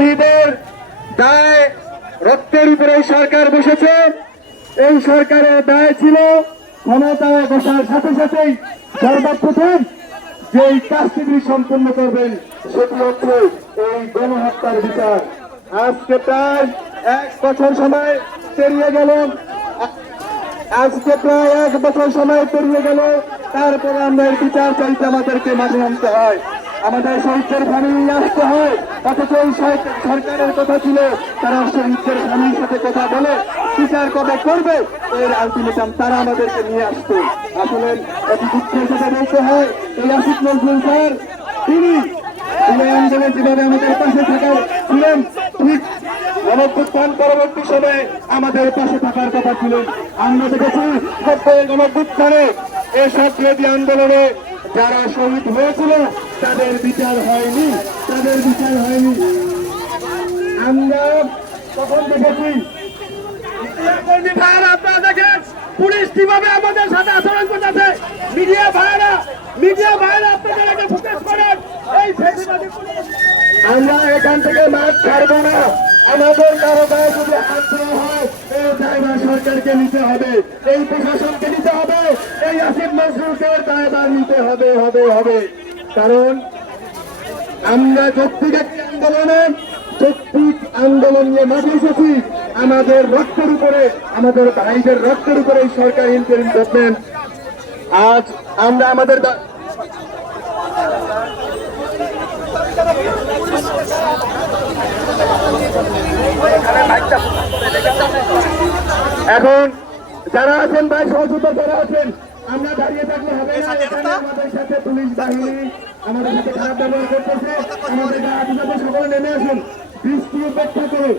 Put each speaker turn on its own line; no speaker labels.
শহীদের দায় রক্তের উপরে এই সরকার বসেছে। এই সরকারের দায় ছিল ক্ষমতায় বসার সাথে সাথেই সর্বপ্রথম যে কাজটি সম্পন্ন করবেন, সেটি হচ্ছে এই গণহত্যার বিচার। আজকে প্রায় এক বছর সময় পেরিয়ে গেল। আজকে প্রায় এক বছর সময় পেরিয়ে গেল। তারপরে আমরা এই বিচার চাইতে আমাদেরকে মাঝে আনতে হয়। আমাদের শহীদদের ফ্যামিলি আসতে হয়। অথচ এই সরকার- সরকারের কথা ছিল, তারা শহীদদের ফ্যামিলির সাথে কথা বলে, বিচার কবে করবে এর আলটিমেটাম তারা আমাদেরকে নিয়ে আসতো। আসলে অতি দুঃখের সাথে বলতে হয়, এই আসিফ নজরুল স্যার, তিনি আন্দোলনে যেভাবে আমাদের পাশে থাকার ছিলেন, ঠিক গণভ্যুত্থান পরবর্তী সময়ে আমাদের পাশে থাকার কথা ছিল। আমরা দেখেছি গণভ্যুত্থানে এসব বিরোধী আন্দোলনে যারা শহীদ হয়েছিল তাদের বিচার হয়নি তাদের বিচার হয়নি। আমরা তখন দেখেছি
কর্মী ভাইয়েরা আপনারা দেখেন পুলিশ কীভাবে আমাদের সাথে আচরণ করতেছে। মিডিয়া ভাইয়েরা মিডিয়া ভাইয়েরা আপনাদের আগে ফুটেজ করেন। এই
আমরা এখান থেকে মাঠ ছাড়বো না। আমাদের কারও গায়ে যদি হাত দেওয়া হয় এই দায়ভার সরকারকে নিতে হবে এই প্রশাসনকে নিতে হবে এই আসিফ নজরুলকে দায়ভার নিতে হবে হবে হবে। কারণ আমরা যৌক্তিক একটি আন্দোলনে যৌক্তিক আন্দোলন নিয়ে মাঠে এসেছি আমাদের রক্তের উপরে, আমাদের ভাইদের রক্তের উপরে এই সরকার ইন্টারিম গভর্নমেন্ট আজ আমরা আমাদের এখন যারা আছেন, ভাই সহযোগিতা যারা আছেন আমরা দাঁড়িয়ে থাকলে হবে না। আমাদের সাথে পুলিশ বাহিনী আমাদের সাথে খারাপ ব্যবহার করতেছে। আমাদের সকলে নেমে আসুন। বৃষ্টি উপেক্ষা করুন।